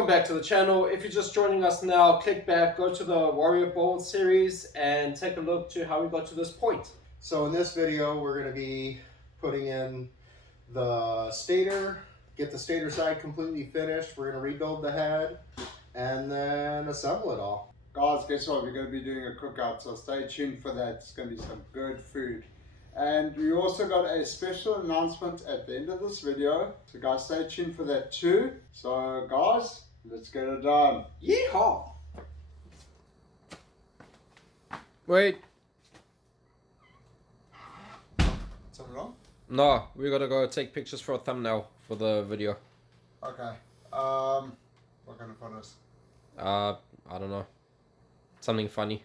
Welcome back to the channel. If you're just joining us now, click back, go to the Warrior Bolt series and take a look to how we got to this point. So in this video, we're going to be putting in the stator, get the stator side completely finished. We're going to rebuild the head and then assemble it all. Guys, guess what? We're going to be doing a cookout, so stay tuned for that. It's going to be some good food. And we also got a special announcement at the end of this video. So guys, stay tuned for that too. So guys, let's get it done. Yeehaw! Wait. Something wrong? No, we gotta go take pictures for a thumbnail for the video. Okay. What kind of photos? I don't know. Something funny.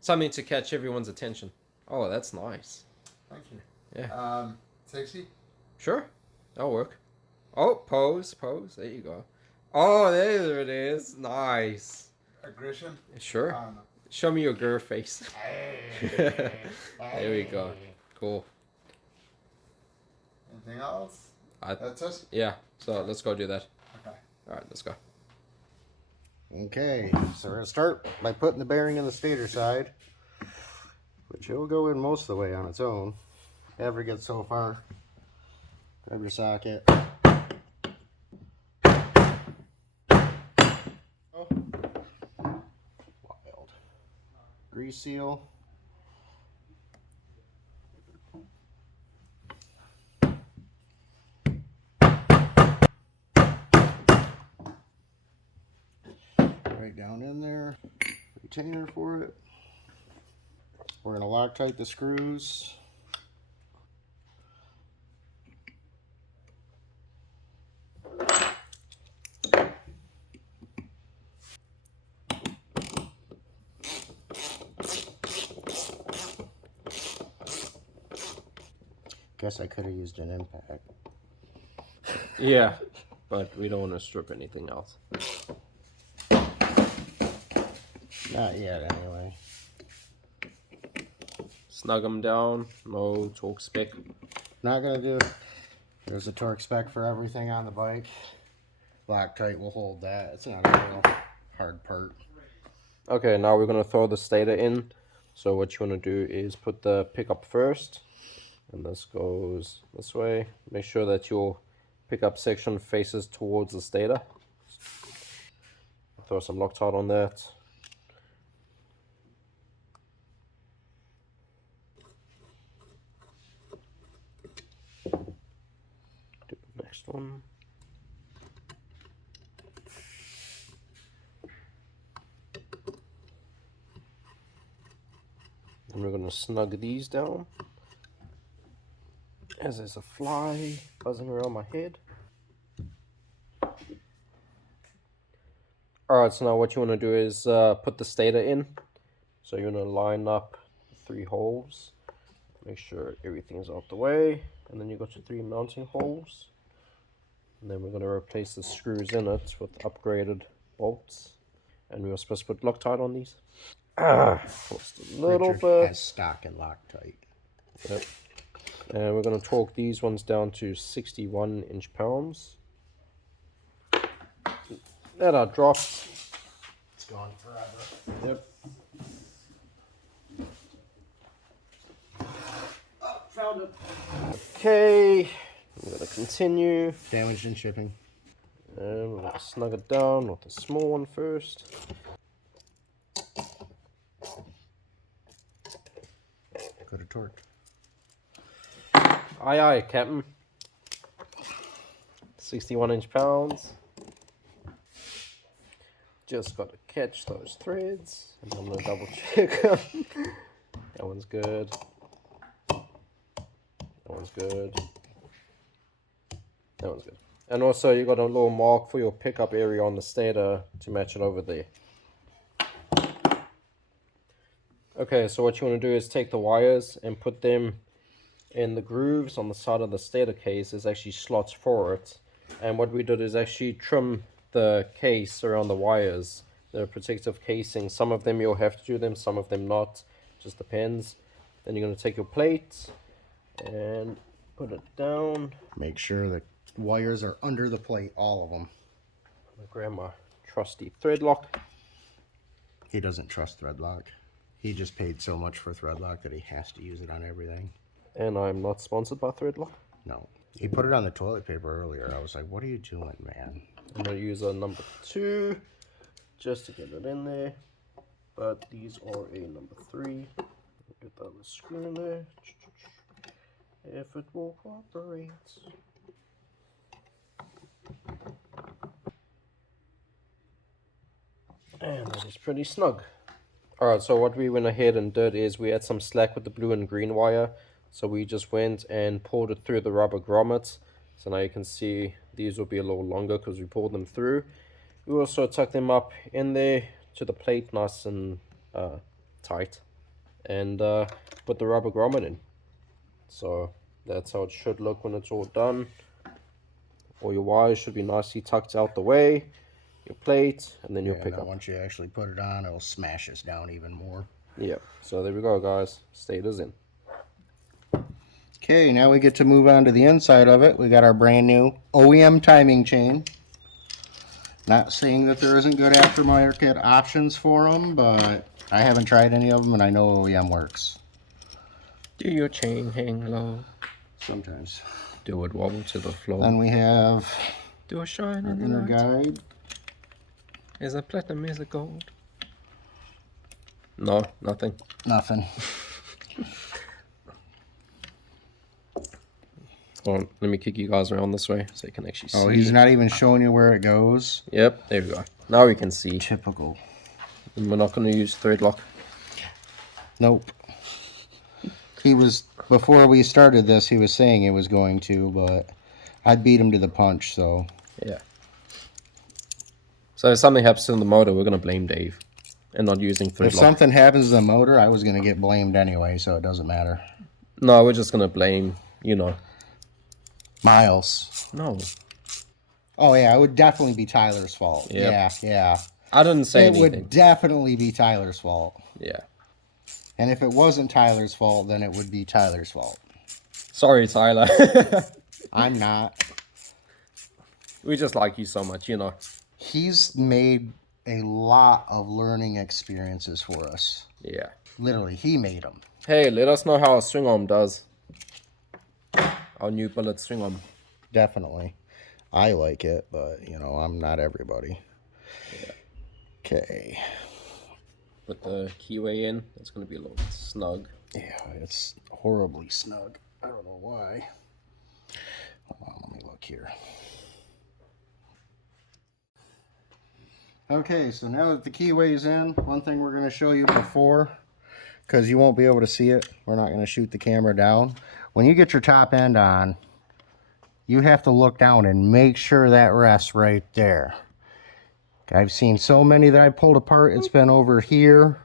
Something to catch everyone's attention. Oh, that's nice. Thank you. Yeah. Sexy? Sure. That'll work. Oh, pose, pose. There you go. Oh, there it is. Nice. Aggression? Sure. No. Show me your girl face. There we go. Cool. Anything else? That's it? Yeah, so let's go do that. Okay. Alright, let's go. Okay, so we're going to start by putting the bearing in the stator side, which will go in most of the way on its own. Ever get so far, grab your socket. Wild. Grease seal. Right down in there. Retainer for it. We're going to Loctite the screws. Guess I could have used an impact. Yeah, but we don't want to strip anything else. Not yet, anyway. Snug them down. No torque spec. Not gonna do. There's a torque spec for everything on the bike. Loctite will hold that. It's not a real hard part. Okay, now we're going to throw the stator in. So what you want to do is put the pickup first. And this goes this way. Make sure that your pickup section faces towards the stator. Throw some Loctite on that. Do the next one. And we're going to snug these down. As there's a fly buzzing around my head. Alright, so now what you want to do is put the stator in. So you're going to line up 3 holes. Make sure everything's out the way. And then you got your 3 mounting holes. And then we're going to replace the screws in it with upgraded bolts. And we were supposed to put Loctite on these. Just a little bit. Has stock and Loctite. Yep. And we're going to torque these ones down to 61 inch-pounds. That are dropped. It's gone forever. Yep. Oh, found it. Okay. I'm going to continue. Damaged in shipping. And we're going to snug it down with the small one first. Go to torque. Aye, aye, Captain. 61 inch-pounds. Just got to catch those threads. And I'm going to double check. That one's good. That one's good. That one's good. And also you got a little mark for your pickup area on the stator to match it over there. Okay, so what you want to do is take the wires and put them in the grooves on the side of the stator case. There's actually slots for it. And what we did is actually trim the case around the wires, the protective casing. Some of them you'll have to do them, some of them not. Just depends. Then you're going to take your plate and put it down. Make sure the wires are under the plate, all of them. Grab my trusty thread lock. He doesn't trust thread lock. He just paid so much for thread lock that he has to use it on everything. And I'm not sponsored by thread lock. No. He put it on the toilet paper earlier. I was like, what are you doing, man? I'm going to use a number 2 just to get it in there. But these are a number 3. Get the other screw in there. If it will cooperate. And that is pretty snug. Alright, so what we went ahead and did is we had some slack with the blue and green wire. So we just went and pulled it through the rubber grommets. So now you can see these will be a little longer because we pulled them through. We also tucked them up in there to the plate nice and tight. And put the rubber grommet in. So that's how it should look when it's all done. All your wires should be nicely tucked out the way. Your plate, and then you'll pick up. Once you actually put it on, it'll smash us down even more. Yeah, so there we go, guys. Stator's in. Okay, now we get to move on to the inside of it. We got our brand new OEM timing chain. Not saying that there isn't good aftermarket options for them, but I haven't tried any of them, and I know OEM works. Do your chain hang low? Sometimes. Do it wobble to the floor? Then we have Do a shine our in the inner light. guide. Is it platinum? Is it gold? No, nothing. Nothing. Hold on, let me kick you guys around this way so you can actually see. Oh, he's not even showing you where it goes. Yep, there we go. Now we can see. Typical. And we're not going to use thread lock. Nope. He was, before we started this, he was saying he was going to, but I beat him to the punch, so. Yeah. So if something happens to the motor, we're going to blame Dave. And not using thread If lock. something happens to the motor, I was going to get blamed anyway, so it doesn't matter. No, we're just going to blame, you know. Miles. No. Oh, yeah, it would definitely be Tyler's fault. Yep. Yeah. I didn't say It anything. would definitely be Tyler's fault. Yeah. And if it wasn't Tyler's fault, then it would be Tyler's fault. Sorry, Tyler. I'm not. We just like you so much, you know. He's made a lot of learning experiences for us. Yeah. Literally, he made them. Hey, let us know how a swing arm does. Our new bullet swing arm. Definitely. I like it, but, you know, I'm not everybody. Yeah. Okay. Put the keyway in. It's going to be a little bit snug. Yeah, it's horribly snug. I don't know why. Hold on, let me look here. Okay, so now that the keyway's in, one thing we're going to show you before, because you won't be able to see it, we're not going to shoot the camera down. When you get your top end on, you have to look down and make sure that rests right there. I've seen so many that I pulled apart, it's been over here.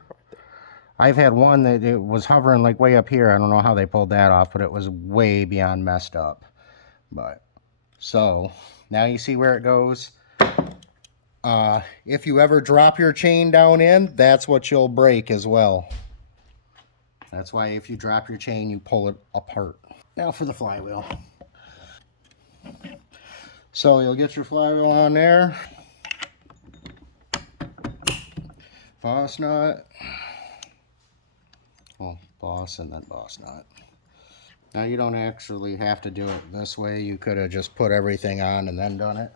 I've had one that it was hovering like way up here. I don't know how they pulled that off, but it was way beyond messed up. But, so, now you see where it goes. If you ever drop your chain down in, that's what you'll break as well. That's why if you drop your chain, you pull it apart. Now for the flywheel. So you'll get your flywheel on there. Boss nut. Well, boss and then boss nut. Now you don't actually have to do it this way. You could have just put everything on and then done it.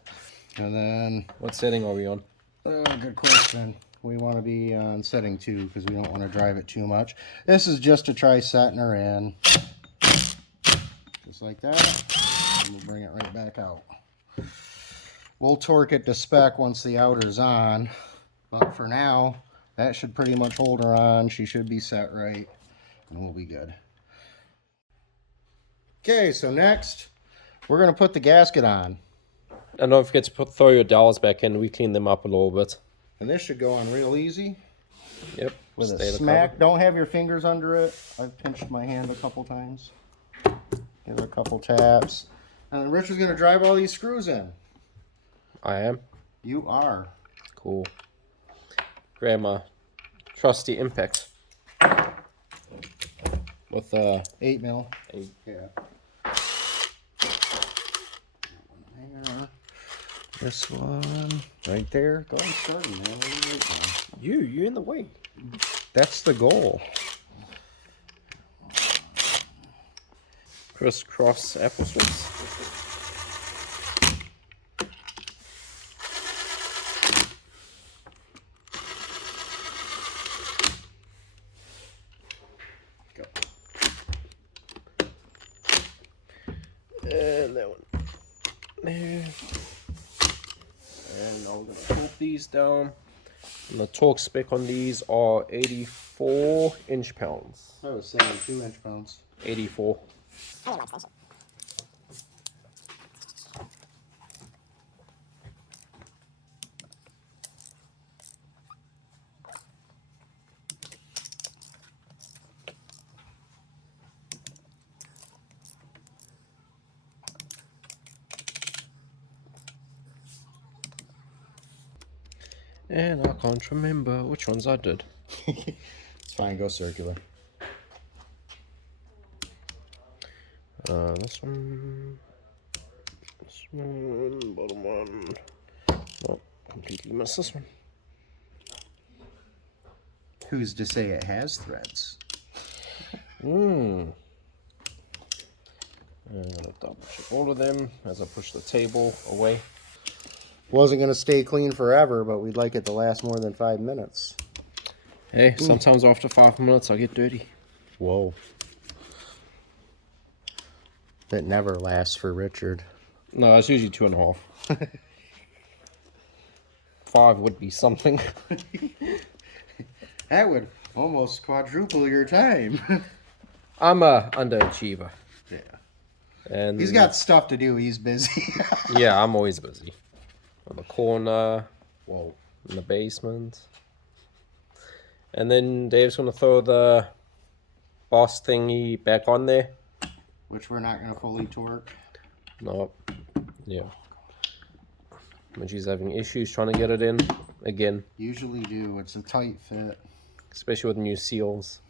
And then... What setting are we on? good question. We want to be on setting 2 because we don't want to drive it too much. This is just to try setting her in. Just like that. And we'll bring it right back out. We'll torque it to spec once the outer's on. But for now, that should pretty much hold her on. She should be set right. And we'll be good. Okay, so next, we're going to put the gasket on. And don't forget to throw your dowels back in. We clean them up a little bit. And this should go on real easy. Yep. With a Stator smack. cover. Don't have your fingers under it. I've pinched my hand a couple times. Give it a couple taps. And then Rich is going to drive all these screws in. I am. You are. Cool. Grab my trusty impact. With 8 mil. 8. Yeah. One there. This one right there. Go ahead and start it, man. What are you waiting on? You're in the way. That's the goal. Crisscross applesauce. Go. And that one there. And now we're going to torque these down. And the torque spec on these are 84 inch-pounds. I was saying 2 inch-pounds. 84. And I can't remember which ones I did. It's fine, go circular. This one, bottom one. Oh, completely missed this one. Who's to say it has threads? And I'm gonna double check all of them as I push the table away. Wasn't going to stay clean forever, but we'd like it to last more than 5 minutes. Hey, sometimes after 5 minutes I get dirty. Whoa. That never lasts for Richard. No, it's usually 2.5. 5 would be something. That would almost quadruple your time. I'm a underachiever. Yeah. And He's got stuff to do. He's busy. yeah, I'm always busy. On the corner, Whoa. in the basement. And then Dave's gonna throw the boss thingy back on there. Which we're not going to fully torque. No. Yeah. When she's having issues trying to get it in again. Usually do. It's a tight fit. Especially with new seals.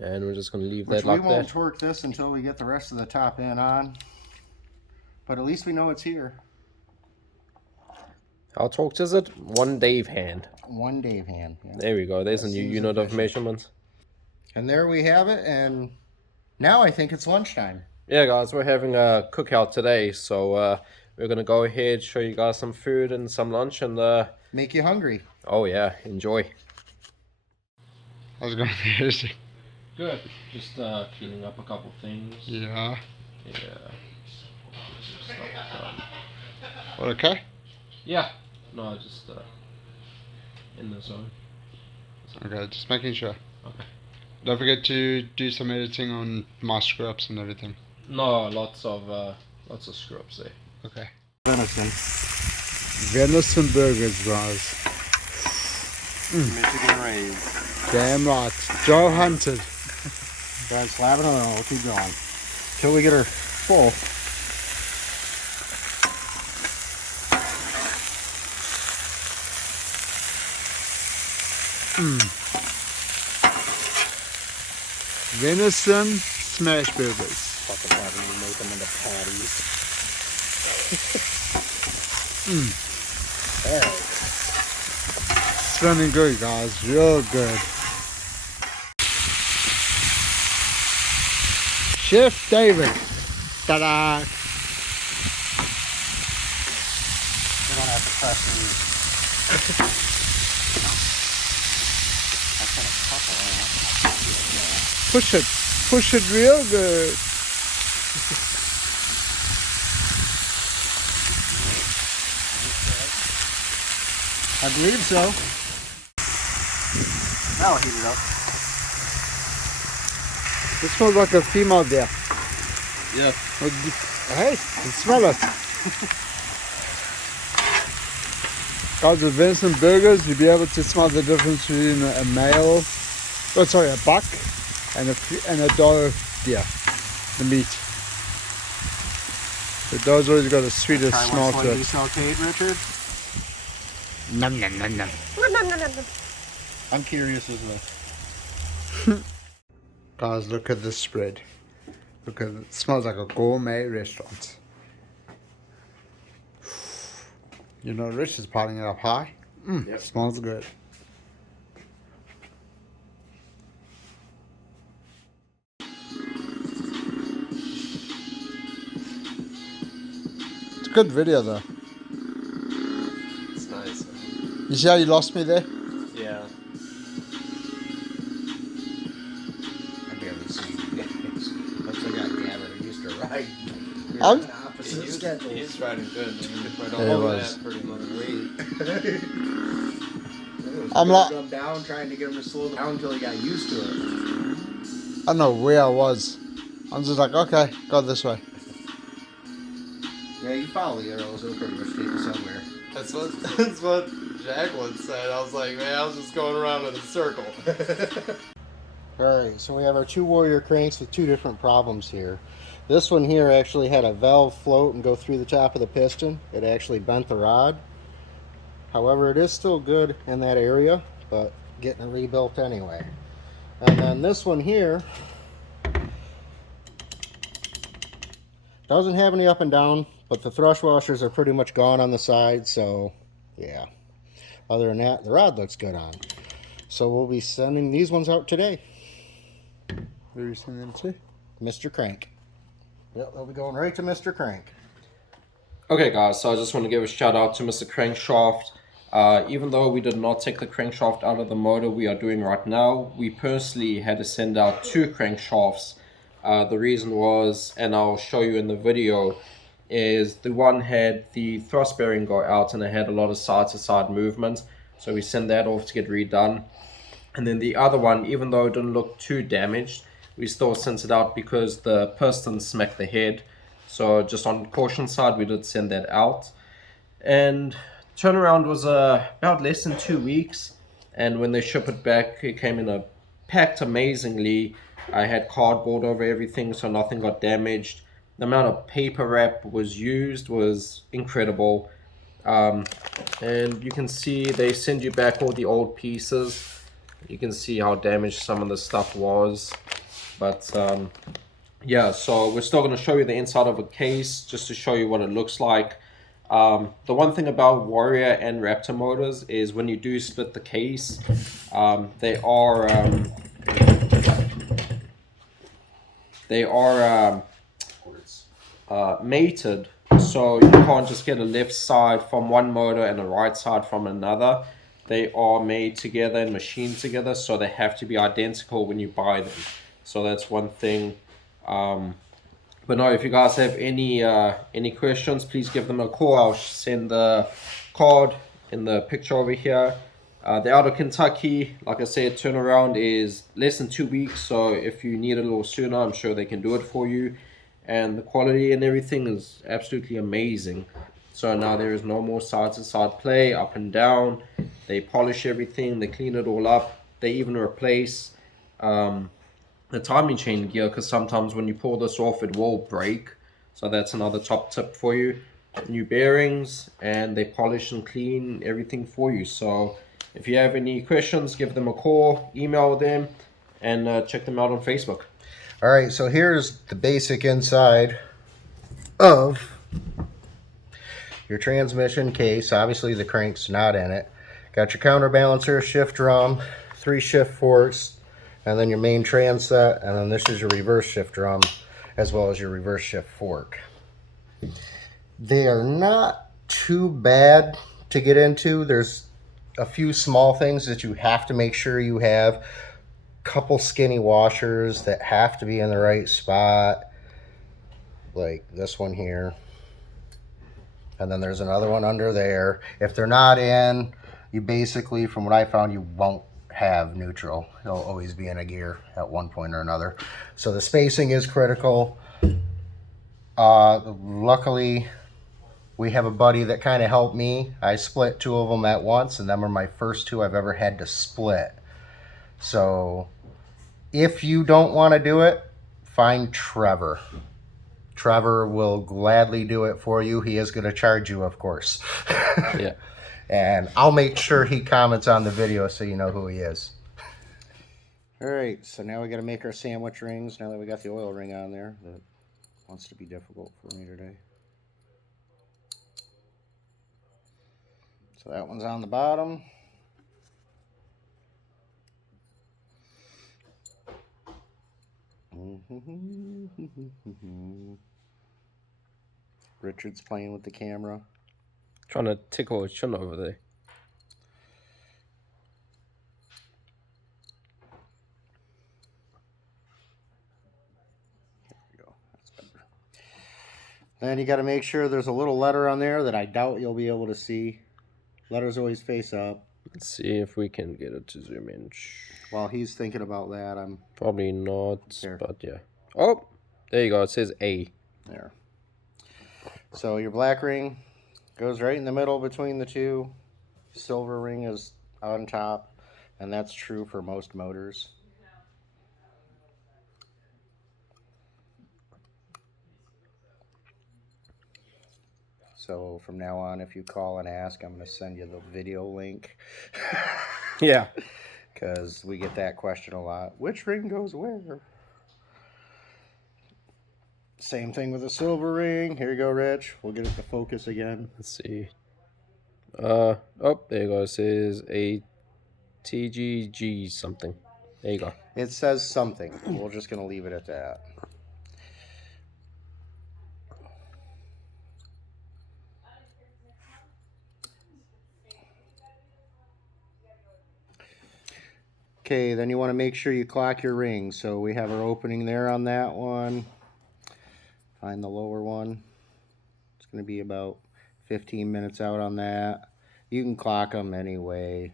And we're just gonna leave Which that like we won't that. torque this until we get the rest of the top end on. But at least we know it's here. How torqued is it? 1 Dave hand. 1 Dave hand. Yeah. There we go. There's a new seems unit of efficient. measurement. And there we have it. And now I think it's lunchtime. Yeah, guys, we're having a cookout today, so we're gonna go ahead, show you guys some food and some lunch, and Make you hungry. oh yeah, enjoy. How's it going? Thursday? Good. Just cleaning up a couple things. Yeah. Yeah. What, okay? Yeah. No, just in the zone. Okay, just making sure. Okay. Don't forget to do some editing on my screw-ups and everything. No, lots of screw-ups there. Okay. Venison. Venison burgers, guys. Michigan raised. Damn right. Joe hunted. Go ahead, slab it on and we'll keep going. Till we get her full. Venison smash burgers. Fucking having you make them into patties. Alright. It's running good, guys. Real good. Chef David. Ta-da! We don't have to press these. That's kind of couple, Push it real good. I believe so. Now I'll heat it up. It smells like a female there. Yeah. Hey, smell it. Guys, with venison burgers, you'll be able to smell the difference between a male, a buck, and a doe deer, the meat. The doe's always got a sweeter Try smell one to it. sauteed, Richard. Nom, nom, nom, nom. I'm curious as well. Guys, look at this spread. Look at it. It smells like a gourmet restaurant. You know, Rich is potting it up high. Yep. Smells good. It's a good video though. It's nice. You see how you lost me there? Yeah. I barely see you guys. Looks like I Gavin used to ride. I'm- Opposite schedules. He's riding good. Yeah, he was. Pretty much. I'm like- Come down, trying to get him to slow down until he got used to it. I don't know where I was. I'm just like, okay, go this way. Yeah, you follow the arrows, it'll pretty much take you somewhere. That's what Jacqueline said. I was like, man, I was just going around in a circle. Alright, so we have our two Warrior cranks with two different problems here. This one here actually had a valve float and go through the top of the piston. It actually bent the rod. However, it is still good in that area, but getting it rebuilt anyway. And then this one here doesn't have any up and down, but the thrush washers are pretty much gone on the side, so yeah. Other than that, the rod looks good on. So we'll be sending these ones out today. Where are you sending them to? Mr. Crank. Yep, they'll be going right to Mr. Crank. Okay guys, so I just want to give a shout out to Mr. Crankshaft. Even though we did not take the crankshaft out of the motor we are doing right now, we personally had to send out 2 crankshafts. The reason was, and I'll show you in the video, is the one had the thrust bearing go out and it had a lot of side to side movement, so we sent that off to get redone. And then the other one, even though it didn't look too damaged, we still sent it out because the piston smacked the head. So just on caution side, we did send that out. And turnaround was about less than 2 weeks. And when they ship it back, it came in packed amazingly. I had cardboard over everything, so nothing got damaged. The amount of paper wrap was used was incredible. And you can see they send you back all the old pieces. You can see how damaged some of the stuff was. But yeah, so we're still going to show you the inside of a case just to show you what it looks like. The one thing about Warrior and Raptor motors is when you do split the case, they are mated, so you can't just get a left side from one motor and a right side from another. They are made together and machined together, so they have to be identical when you buy them. So that's one thing. But no, if you guys have any questions, please give them a call. I'll send the card in the picture over here. They're out of Kentucky. Like I said, turnaround is less than 2 weeks, so if you need it a little sooner, I'm sure they can do it for you. And the quality and everything is absolutely amazing. So now there is no more side to side play, up and down. They polish everything, they clean it all up. They even replace the timing chain gear, because sometimes when you pull this off it will break. So that's another top tip for you. New bearings, and they polish and clean everything for you. So if you have any questions, give them a call, email them, and check them out on Facebook. Alright, so here's the basic inside of your transmission case. Obviously the crank's not in it. Got your counterbalancer, shift drum, 3 shift forks, and then your main trans set, and then this is your reverse shift drum as well as your reverse shift fork. They are not too bad to get into. There's a few small things that you have to make sure you have. Couple skinny washers that have to be in the right spot, like this one here, and then there's another one under there. If they're not in, you basically, from what I found, you won't have neutral. It'll always be in a gear at one point or another. So the spacing is critical. Luckily we have a buddy that kind of helped me. I split 2 of them at once, and them were my first 2 I've ever had to split. So if you don't want to do it, find Trevor. Trevor will gladly do it for you. He is going to charge you, of course. Yeah. And I'll make sure he comments on the video so you know who he is. Alright, so now we got to make our sandwich rings now that we got the oil ring on there. That wants to be difficult for me today. So that one's on the bottom. Richard's playing with the camera. Trying to tickle his chin over there. There we go. That's better. Then you got to make sure there's a little letter on there that I doubt you'll be able to see. Letters always face up. Let's see if we can get it to zoom in. While he's thinking about that, I'm probably not, there. But yeah. Oh, there you go. It says A. There. So your black ring goes right in the middle between the two. Silver ring is on top, and that's true for most motors. So from now on, if you call and ask, I'm going to send you the video link. Yeah. Because we get that question a lot. Which ring goes where? Same thing with the silver ring. Here you go, Rich. We'll get it to focus again. Let's see. Oh, there you go. It says a TGG something. There you go. It says something. We're just going to leave it at that. Okay, then you want to make sure you clock your ring. So we have our opening there on that one. Find the lower one. It's going to be about 15 minutes out on that. You can clock them anyway.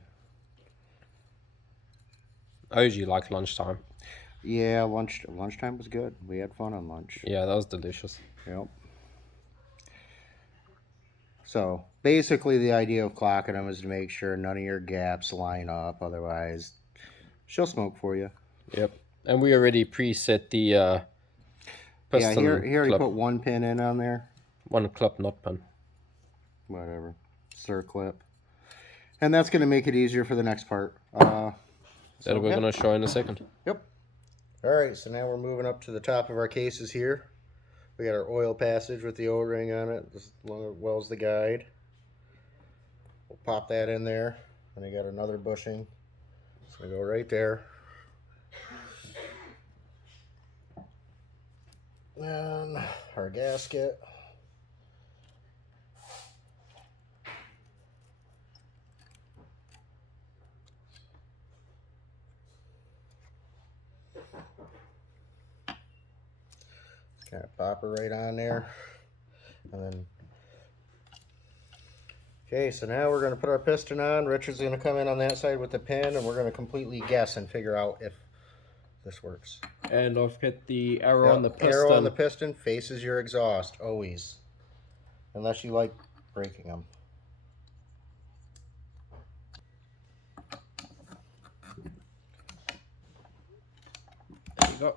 I usually like lunchtime. Yeah, lunchtime was good. We had fun on lunch. Yeah, that was delicious. Yep. So basically the idea of clocking them is to make sure none of your gaps line up. Otherwise, she'll smoke for you. Yep. And we already preset the piston. Yeah, he already clip. put one pin in on there. One clip, not pin. Whatever. Circlip. And that's going to make it easier for the next part. That we're going to show in a second. Yep. Alright, so now we're moving up to the top of our cases here. We got our oil passage with the O-ring on it, as well as the guide. We'll pop that in there. And we got another bushing. It's going to go right there. And our gasket. Kind of pop her right on there. And then, okay, so now we're going to put our piston on. Richard's going to come in on that side with the pin, and we're going to completely guess and figure out if this works. And I've got the arrow on the piston. Arrow on the piston faces your exhaust, always. Unless you like breaking them. There you go.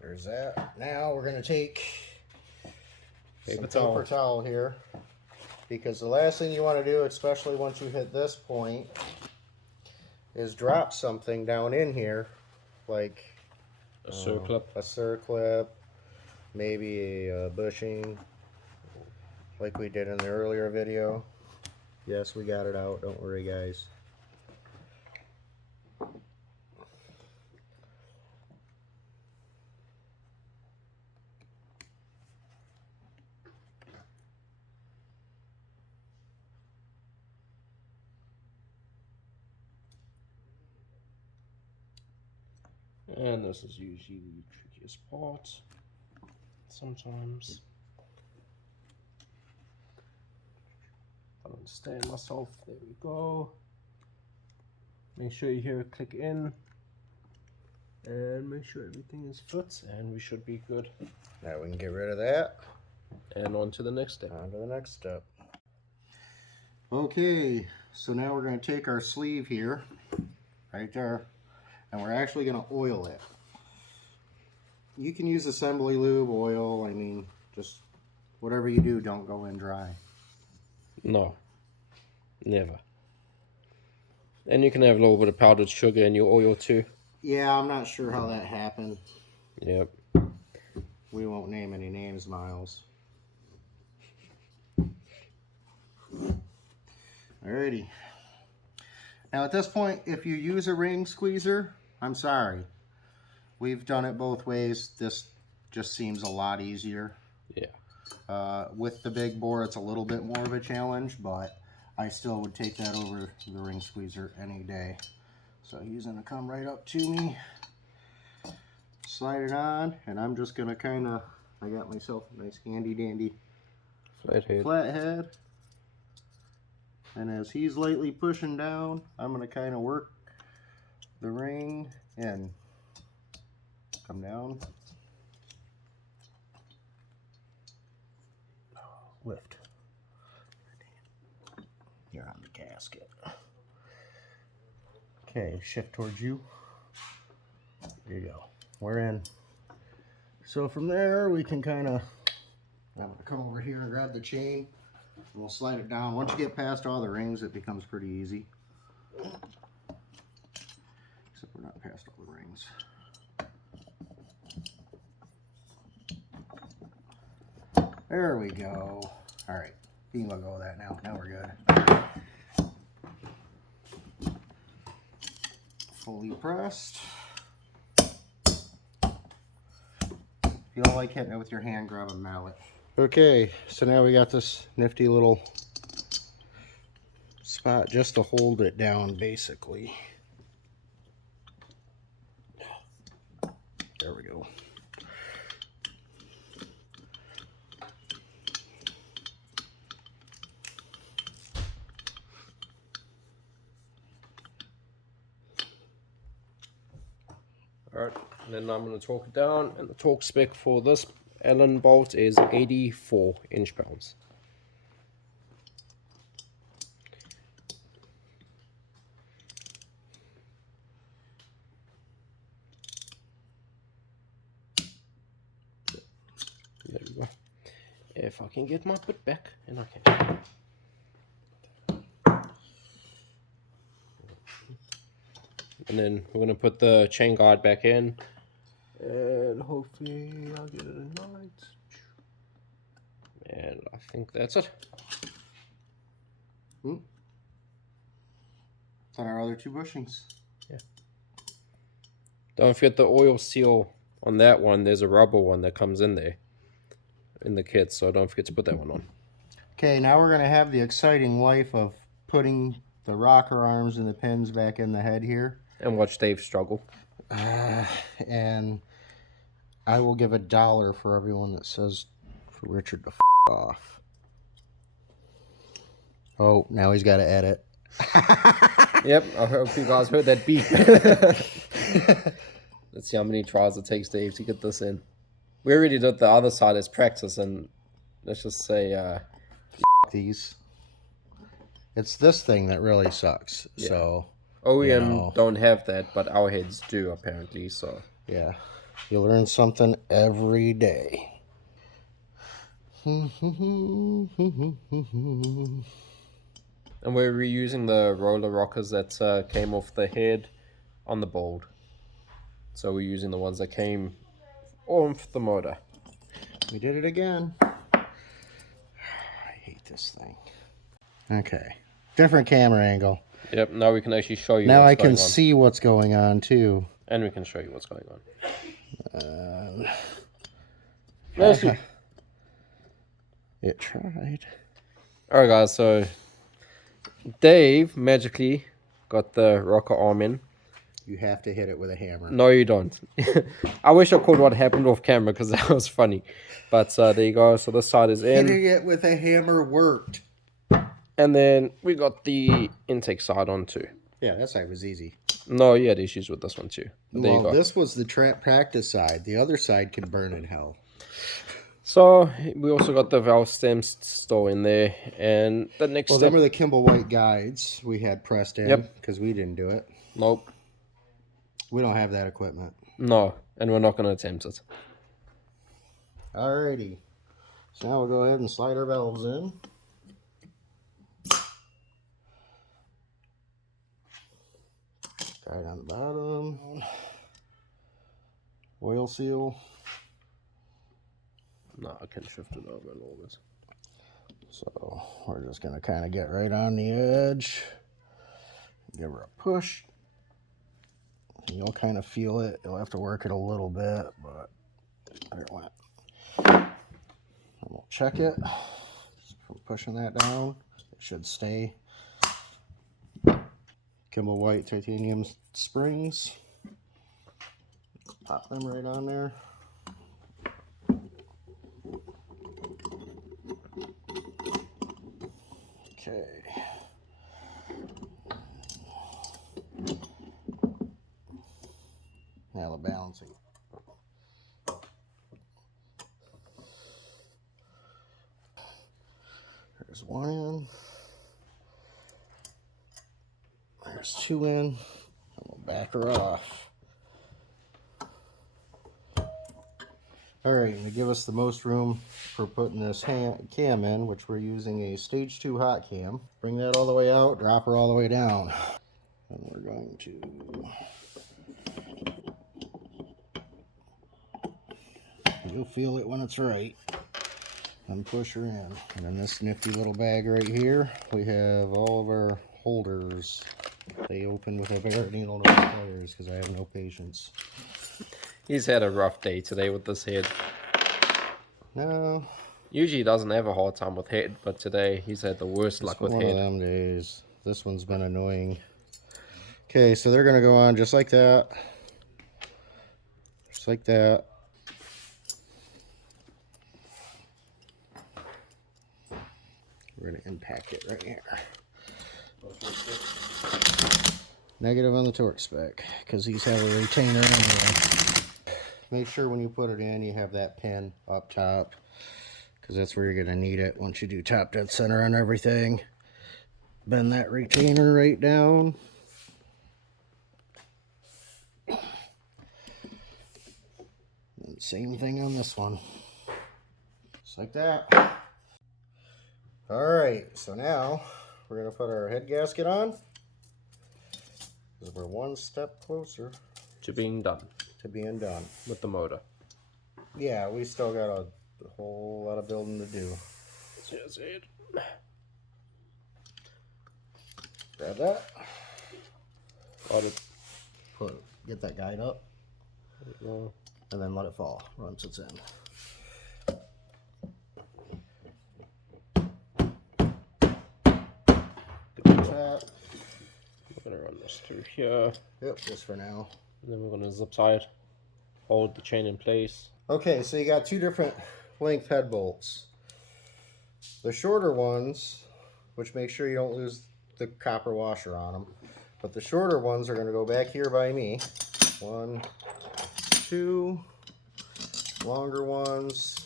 There's that. Now we're going to take Paper some paper towel here. Because the last thing you want to do, especially once you hit this point, is drop something down in here. Like a circlip. A circlip. Maybe a bushing. Like we did in the earlier video. Yes, we got it out. Don't worry, guys. And this is usually the trickiest part. Sometimes. I don't understand myself. There we go. Make sure you hear it click in. And make sure everything is fit. And we should be good. Now we can get rid of that. And on to the next step. On to the next step. Okay, so now we're going to take our sleeve here, right there, and we're actually going to oil it. You can use assembly lube, oil, I mean, just whatever you do, don't go in dry. No, never. And you can have a little bit of powdered sugar in your oil too. Yeah, I'm not sure how that happened. Yep. We won't name any names, Miles. Alrighty. Now at this point, if you use a ring squeezer, I'm sorry. We've done it both ways. This just seems a lot easier. Yeah. With the big bore, it's a little bit more of a challenge, but I still would take that over the ring squeezer any day. So he's going to come right up to me, slide it on, and I'm just going to kind of, I got myself a nice handy dandy flathead. And as he's lightly pushing down, I'm going to kind of work the ring and come down. Lift. You're on the gasket. Okay, shift towards you. There you go. We're in. So from there, we can kind of, I'm going to come over here and grab the chain. And we'll slide it down. Once you get past all the rings, it becomes pretty easy. Except we're not past all the rings. There we go. All right, you can let go of that now. Now we're good. Fully pressed. If you don't like hitting it with your hand, grab a mallet. Okay, so now we got this nifty little spot just to hold it down, basically. There we go. Alright, and then I'm going to torque it down, and the torque spec for this Allen bolt is 84 inch-pounds. There we go. If I can get my foot back, and I can. And then we're going to put the chain guide back in. And hopefully I'll get it in right. And I think that's it. And our other two bushings. Yeah. Don't forget the oil seal on that one. There's a rubber one that comes in there in the kit, so don't forget to put that one on. Okay, now we're going to have the exciting life of putting the rocker arms and the pins back in the head here. And watch Dave struggle. And I will give $1 for everyone that says for Richard to f off. Oh, now he's got to edit. Yep, I hope you guys heard that beep. Let's see how many tries it takes Dave to get this in. We already did the other side as practice, and let's just say these. It's this thing that really sucks. Yeah. So OEM don't have that, but our heads do apparently. So yeah, you learn something every day. And we're reusing the roller rockers that came off the head on the bolt. So we're using the ones that came off the motor. We did it again. I hate this thing. Okay, different camera angle. Yep, now we can actually show you now what's I going can on. see what's going on too. And we can show you what's going on. It tried. Alright guys, so Dave magically got the rocker arm in. You have to hit it with a hammer. No, you don't. I wish I caught what happened off camera because that was funny. But there you go. So this side is in. Hitting it with a hammer worked. And then we got the intake side on too. Yeah, that side was easy. No, you had issues with this one too. But there you go. This was the practice side. The other side can burn in hell. So we also got the valve stems still in there. And the next Well, step... them are the Kimball White guides we had pressed in. Yep. Because we didn't do it. Nope. We don't have that equipment. No, and we're not going to attempt it. Alrighty. So now we'll go ahead and slide our valves in. Guide on the bottom. Oil seal. No, I can shift it over a little bit. So we're just gonna kind of get right on the edge, give her a push. You'll kind of feel it. You'll have to work it a little bit, but there it went. And we'll check it. Just from pushing that down, it should stay. Kimball White titanium springs. Pop them right on there. Okay. Now the balancing. There's one in. There's two in. And we'll back her off. Alright, to give us the most room for putting this cam in, which we're using a stage 2 hot cam. Bring that all the way out, drop her all the way down. And we're going to you'll feel it when it's right. And push her in. And in this nifty little bag right here, we have all of our holders. They open with a bare needle nose pliers because I have no patience. He's had a rough day today with this head. No. Usually he doesn't have a hard time with head, but today he's had the worst luck with one head. Of them days. This one's been annoying. Okay, so they're going to go on just like that. Just like that. We're going to impact it right here. Negative on the torque spec, because these have a retainer anyway. Make sure when you put it in, you have that pin up top, because that's where you're going to need it once you do top dead center on everything. Bend that retainer right down. And same thing on this one. Just like that. Alright, so now we're going to put our head gasket on. Because we're one step closer To being done to being done. with the motor. Yeah, we still got a whole lot of building to do. Here's it. Grab that. Got it. Get that guide up. And then let it fall once it's in. That. We're going to run this through here. Yep, just for now. And then we're going to zip tie it. Hold the chain in place. Okay, so you got two different length head bolts. The shorter ones, which make sure you don't lose the copper washer on them, but the shorter ones are going to go back here by me. 1, 2, longer ones.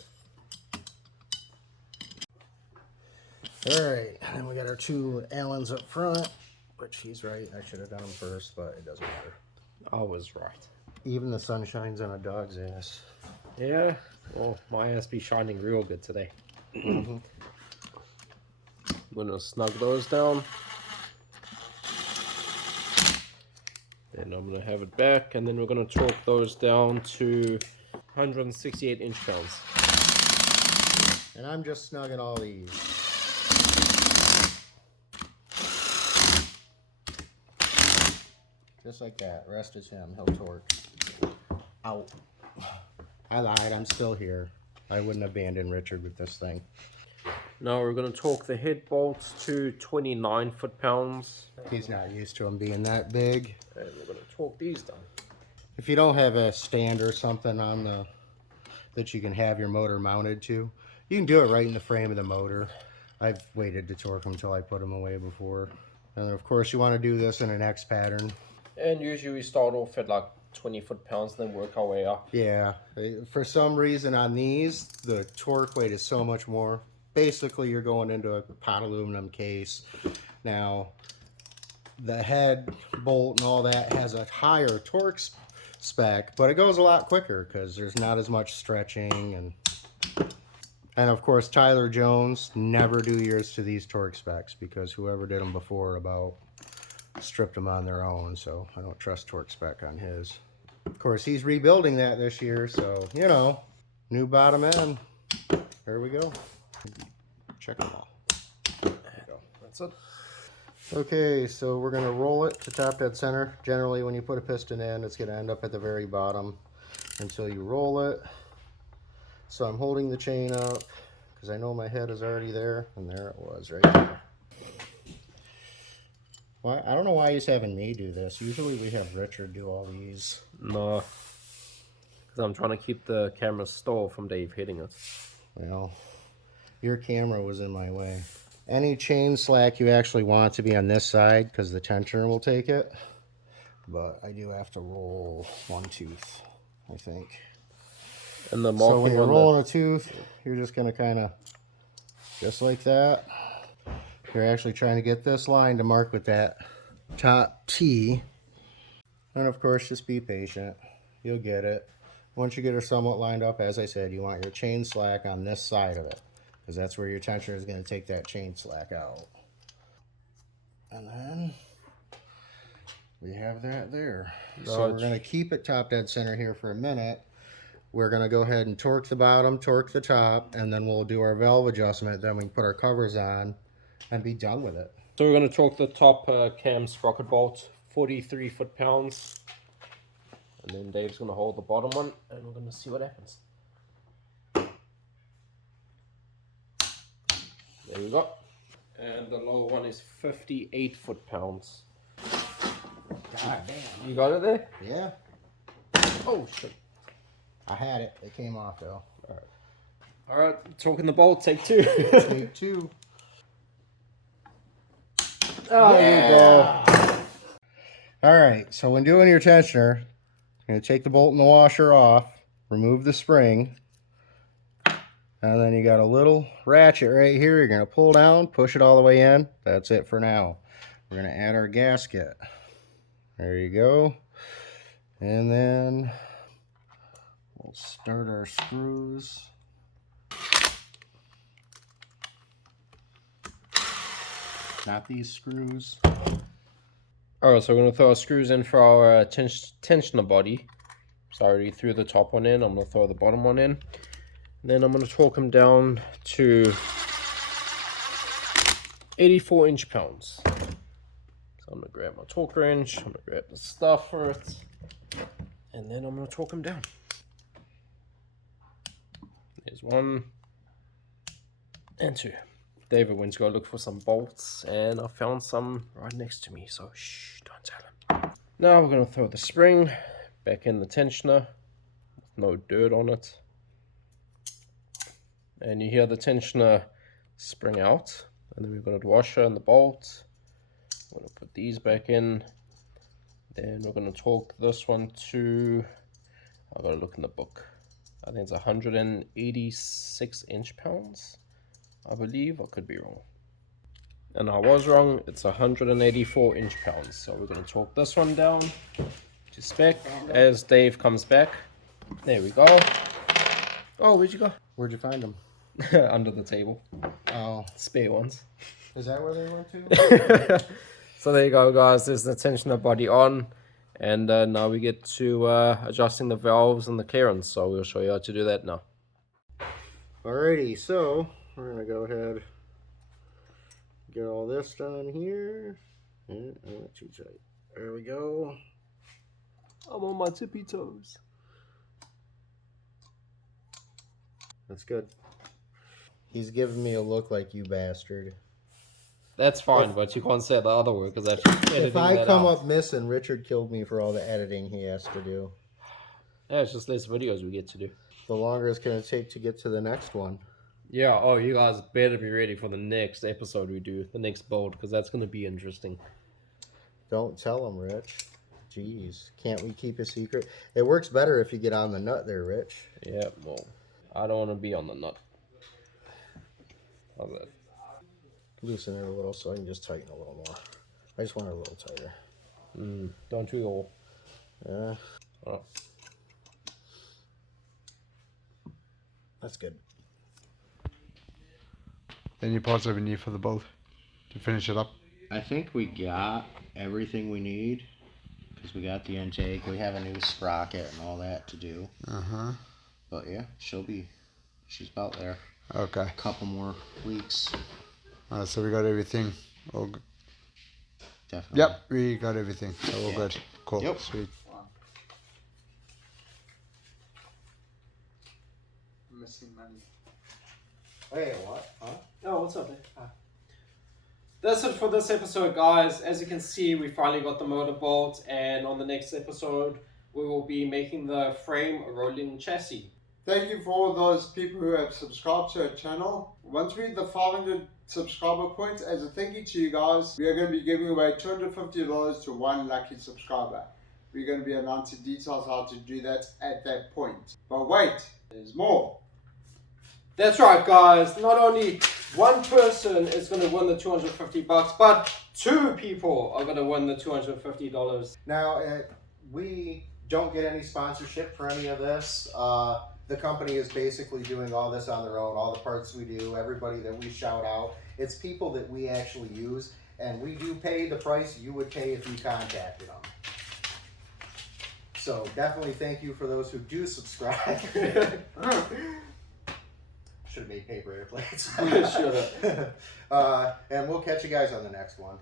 Alright, and we got our two Allens up front, which he's right. I should have done them first, but it doesn't matter. I was right. Even the sun shines on a dog's ass. Yeah, well, my ass be shining real good today. I'm gonna snug those down. Then I'm gonna have it back, and then we're gonna torque those down to 168 inch-pounds. And I'm just snugging all these. Just like that. Rest is him. He'll torque. Out. I lied. I'm still here. I wouldn't abandon Richard with this thing. Now we're going to torque the head bolts to 29 foot-pounds. He's not used to them being that big. And we're going to torque these down. If you don't have a stand or something on the that you can have your motor mounted to, you can do it right in the frame of the motor. I've waited to torque them until I put them away before. And of course you want to do this in an X pattern. And usually we start off at like 20 foot-pounds, then work our way up. Yeah, for some reason on these, the torque weight is so much more. Basically, you're going into a pot aluminum case. Now, the head bolt and all that has a higher torque spec, but it goes a lot quicker because there's not as much stretching. And of course, Tyler Jones, never do yours to these torque specs because whoever did them before about stripped them on their own, so I don't trust torque spec on his. Of course, he's rebuilding that this year, so, you know, new bottom end. There we go. Check them all. That's it. Okay, so we're going to roll it to top dead center. Generally, when you put a piston in, it's going to end up at the very bottom until you roll it. So I'm holding the chain up because I know my head is already there, and there it was right there. Well, I don't know why he's having me do this. Usually we have Richard do all these. No, because I'm trying to keep the camera still from Dave hitting it. Well, your camera was in my way. Any chain slack you actually want to be on this side because the tensioner will take it. But I do have to roll one tooth, I think. And the So when marking you're on rolling a tooth, you're just going to kind of, just like that. You're actually trying to get this line to mark with that top T. And of course, just be patient. You'll get it. Once you get it somewhat lined up, as I said, you want your chain slack on this side of it, because that's where your tensioner is going to take that chain slack out. And then we have that there. So we're going to keep it top dead center here for a minute. We're going to go ahead and torque the bottom, torque the top, and then we'll do our valve adjustment. Then we can put our covers on and be done with it. So we're going to torque the top cam sprocket bolt, 43 foot-pounds. And then Dave's going to hold the bottom one, and we're going to see what happens. There we go. And the lower one is 58 foot-pounds. God damn. You got it there? Yeah. Oh, shit. I had it. It came off, though. All right, torquing the bolt, take two. Take two. Oh, There you go. All right, so when doing your tensioner, you're going to take the bolt and the washer off, remove the spring, and then you got a little ratchet right here. You're going to pull down, push it all the way in. That's it for now. We're going to add our gasket. There you go. And then we'll start our screws. Not these screws. Alright, so we're going to throw our screws in for our tensioner body. So I already threw the top one in. I'm going to throw the bottom one in. Then I'm going to torque them down to 84 inch-pounds. So I'm going to grab my torque wrench. I'm going to grab the stuff for it. And then I'm going to torque them down. There's one and two. David went to go look for some bolts, and I found some right next to me, so shh, don't tell him. Now we're going to throw the spring back in the tensioner with no dirt on it. And you hear the tensioner spring out, and then we've got a washer and the bolt. I'm going to put these back in. Then we're going to torque this one to, I've got to look in the book. I think it's 186 inch-pounds. I believe. I could be wrong. And I was wrong. It's 184 inch-pounds. So we're going to torque this one down to spec as Dave comes back. There we go. Oh, where'd you go? Where'd you find them? Under the table. Oh, Spare ones. is that where they went to? So there you go, guys. There's the tensioner body on. And now we get to adjusting the valves and the clearance. So we'll show you how to do that now. Alrighty, so we're going to go ahead, get all this done here. And not too tight. There we go. I'm on my tippy toes. That's good. He's giving me a look like you bastard. That's fine, but you can't say the other word because that's editing If I that come out. up missing, Richard killed me for all the editing he has to do. Yeah, it's just less videos we get to do. The longer it's going to take to get to the next one. Yeah, oh, you guys better be ready for the next episode we do, the next build, because that's going to be interesting. Don't tell him, Rich. Jeez, can't we keep a secret? It works better if you get on the nut there, Rich. Yeah, well, I don't want to be on the nut. How's that? Loosen it a little so I can just tighten a little more. I just want it a little tighter. Don't we all? Yeah, Oh. that's good. Any parts that we need for the bolt to finish it up? I think we got everything we need because we got the intake. We have a new sprocket and all that to do. But yeah, she's about there. Okay. A couple more weeks. So we got everything All good. Definitely. Yep, we got everything. So all Yeah. good. Cool. Yep. Sweet. Missing money. Wait, what? Huh? Oh, what's up there? That's it for this episode, guys. As you can see, we finally got the motor bolt, and on the next episode, we will be making the frame a rolling chassis. Thank you for all those people who have subscribed to our channel. Once we hit the 500 subscriber points, as a thank you to you guys, we are going to be giving away $250 to one lucky subscriber. We're going to be announcing details how to do that at that point. But wait, there's more. That's right, guys. Not only one person is going to win the $250, but 2 people are going to win the $250. Now, we don't get any sponsorship for any of this. The company is basically doing all this on their own, all the parts we do, everybody that we shout out. It's people that we actually use, and we do pay the price you would pay if you contacted them. So definitely thank you for those who do subscribe. Should have made paper airplanes. Should have. And we'll catch you guys on the next one.